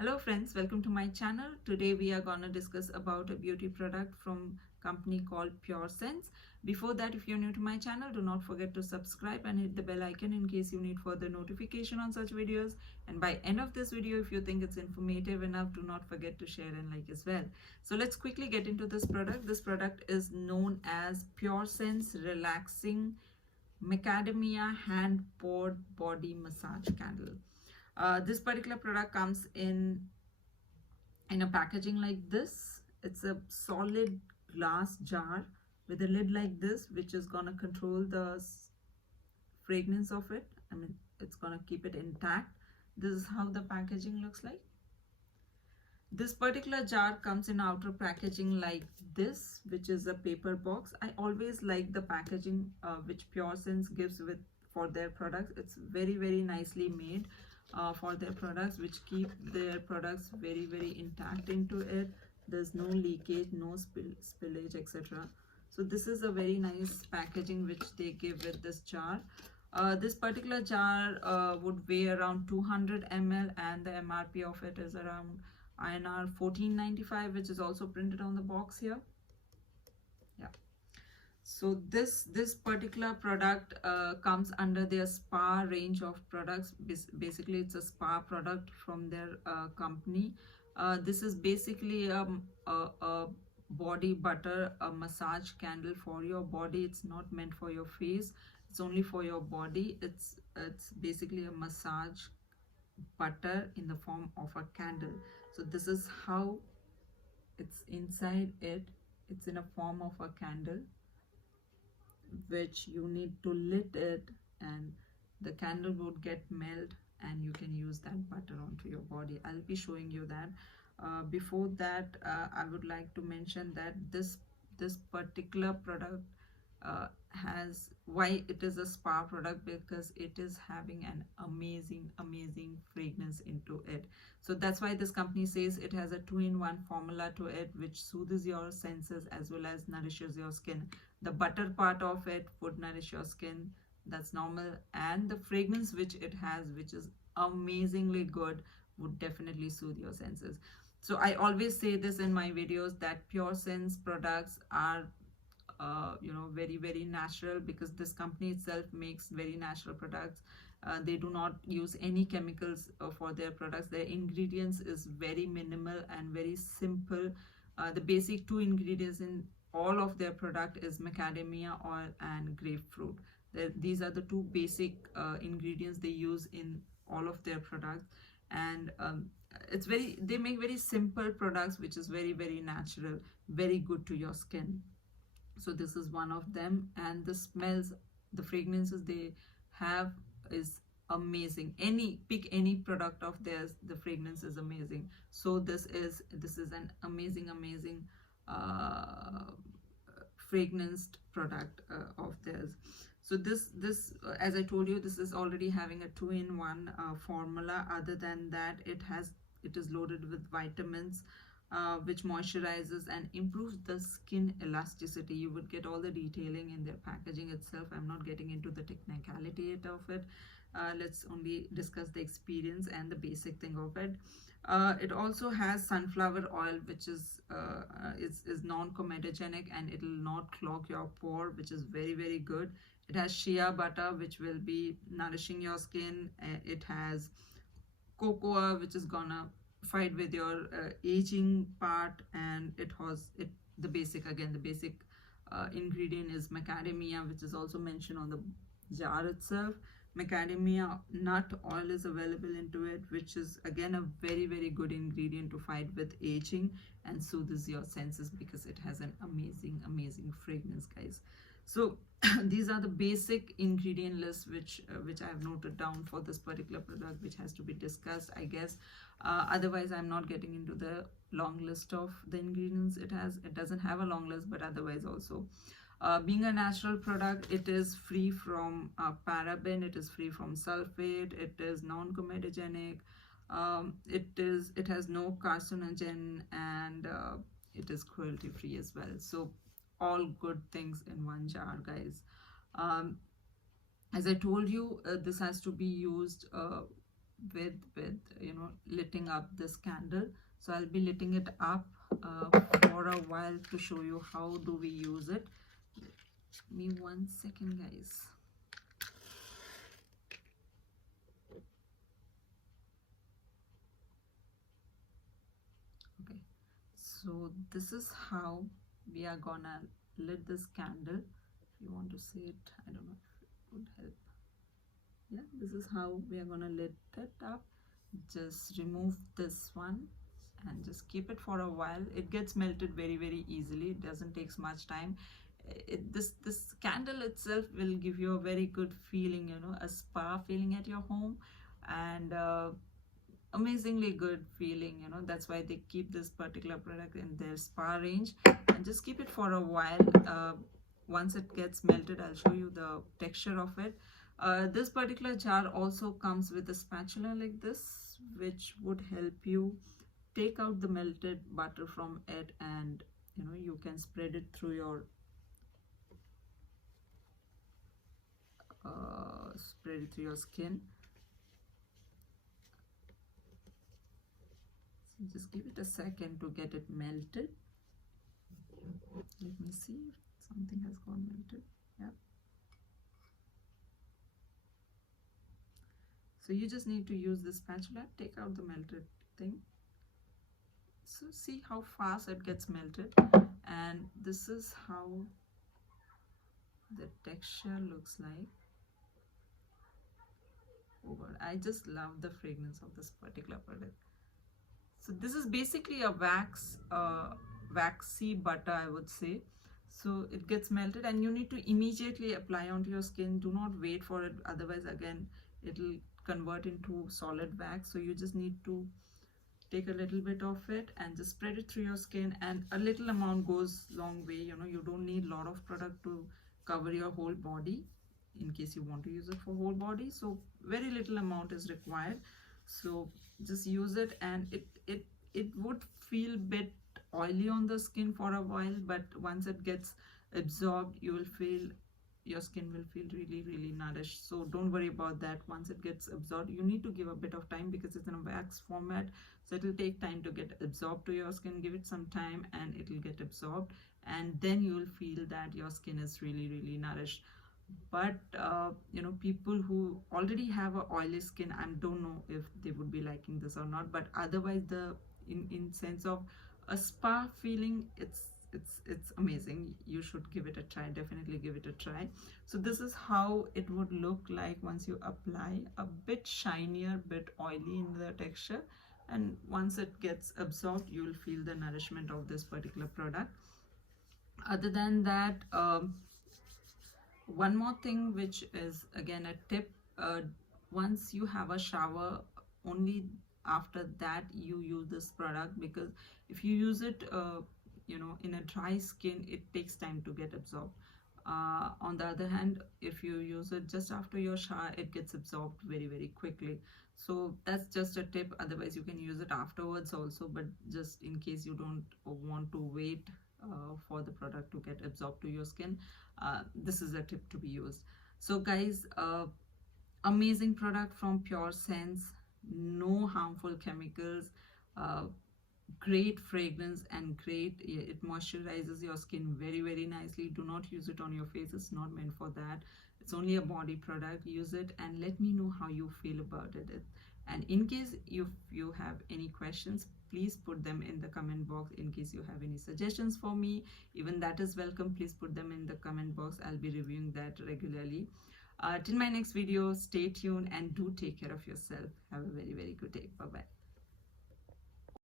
Hello friends, welcome to my channel. Today we are going to discuss about a beauty product from company called Pure Sense. Before that, if you're new to my channel, do not forget to subscribe and hit the bell icon in case you need further notification on such videos. And by end of this video, if you think it's informative enough, do not forget to share and like as well. So let's quickly get into this product. This product is known as Pure Sense Relaxing Macadamia Hand Poured Body Massage Candle. This particular product comes in a packaging like this. It's a solid glass jar with a lid like this, which is gonna control the fragrance of it. I mean, it's gonna keep it intact. This is how the packaging looks like. This particular jar comes in outer packaging like this, which is a paper box. I always like the packaging which Pure Sense gives with for their products. It's very nicely made for their products, which keep their products very intact into it. There's no leakage, no spillage, etc. So this is a very nice packaging which they give with this jar. This particular jar would weigh around 200 ml and the MRP of it is around INR 1495, which is also printed on the box here. Yeah. So this particular product comes under their spa range of products. Basically, it's a spa product from their company. This is basically a body butter, a massage candle for your body. It's not meant for your face. It's only for your body. It's basically a massage butter in the form of a candle. So this is how it's inside it. It's in a form of a candle, which you need to lit it and the candle would get melt and you can use that butter onto your body. I'll be showing you that. Before that, I would like to mention that this particular product has why it is a spa product, because it is having an amazing fragrance into it. So that's why this company says it has a two-in-one formula to it, which soothes your senses as well as nourishes your skin. The butter part of it would nourish your skin, that's normal, and the fragrance which it has, which is amazingly good, would definitely soothe your senses. So I always say this in my videos that Pure Sense products are very natural, because this company itself makes very natural products. They do not use any chemicals for their products. Their ingredients is very minimal and very simple. The basic two ingredients in all of their product is macadamia oil and grapefruit. These are the two basic ingredients they use in all of their products. And they make very simple products which is very natural, very good to your skin. So this is one of them, and the smells, the fragrances they have is amazing. Pick any product of theirs, the fragrance is amazing. So this is an amazing uh, fragranced product of theirs. So this as I told you, this is already having a two-in-one formula. Other than that, it is loaded with vitamins, which moisturizes and improves the skin elasticity. You would get all the detailing in their packaging itself. I'm not getting into the technicality of it. Let's only discuss the experience and the basic thing of it. It also has sunflower oil, which is non-comedogenic and it will not clog your pore, which is very good. It has shea butter, which will be nourishing your skin. It has cocoa, which is gonna fight with your aging part, and the basic ingredient is macadamia, which is also mentioned on the jar itself. Macadamia nut oil is available into it, which is again a very good ingredient to fight with aging and soothes your senses, because it has an amazing fragrance, guys. So these are the basic ingredient lists which I have noted down for this particular product, which has to be discussed, I guess. Otherwise, I'm not getting into the long list of the ingredients it has. It doesn't have a long list, but otherwise also. Being a natural product, it is free from paraben, it is free from sulfate, it is non-comedogenic, it has no carcinogen, and it is cruelty free as well. So all good things in one jar, guys. As I told you, this has to be used lighting up this candle. So I'll be lighting it up for a while to show you how do we use it. Give me 1 second, guys. Okay, so this is how we are gonna lit this candle. If you want to see it, I don't know if it would help. Yeah, this is how we are gonna lit it up. Just remove this one and just keep it for a while. It gets melted very easily. It doesn't take much time. This candle itself will give you a very good feeling, a spa feeling at your home, and amazingly good feeling. That's why they keep this particular product in their spa range. And just keep it for a while. Once it gets melted, I'll show you the texture of it. This particular jar also comes with a spatula like this, which would help you take out the melted butter from it, and you can spread it through your skin. So just give it a second to get it melted. Let me see if something has gone melted. Yeah. So you just need to use the spatula, take out the melted thing. So see how fast it gets melted, and this is how the texture looks like. Oh God, I just love the fragrance of this particular product. So this is basically a waxy butter, I would say. So it gets melted and you need to immediately apply onto your skin. Do not wait for it, otherwise again it'll convert into solid wax. So you just need to take a little bit of it and just spread it through your skin, and a little amount goes long way. You don't need a lot of product to cover your whole body in case you want to use it for whole body. So very little amount is required. So just use it, and it would feel bit oily on the skin for a while, but once it gets absorbed, you will feel your skin will feel really nourished. So don't worry about that. Once it gets absorbed, you need to give a bit of time because it's in a wax format, so it will take time to get absorbed to your skin. Give it some time and it will get absorbed, and then you will feel that your skin is really nourished. But people who already have a oily skin, I don't know if they would be liking this or not, but otherwise the in sense of a spa feeling, it's amazing. You should give it a try, definitely give it a try. So this is how it would look like once you apply. A bit shinier, bit oily in the texture, and once it gets absorbed, you will feel the nourishment of this particular product. Other than that, one more thing, which is again a tip, once you have a shower, only after that you use this product, because if you use it in a dry skin, it takes time to get absorbed. On the other hand, if you use it just after your shower, it gets absorbed very quickly. So that's just a tip. Otherwise you can use it afterwards also, but just in case you don't want to wait for the product to get absorbed to your skin, this is a tip to be used. So guys, amazing product from PureSense. No harmful chemicals, great fragrance, and it moisturizes your skin very nicely. Do not use it on your face, it's not meant for that. It's only a body product. Use it and let me know how you feel about it. And in case if you have any questions, please put them in the comment box. In case you have any suggestions for me, even that is welcome. Please put them in the comment box. I'll be reviewing that regularly. Till my next video, stay tuned and do take care of yourself. Have a very good day. Bye bye.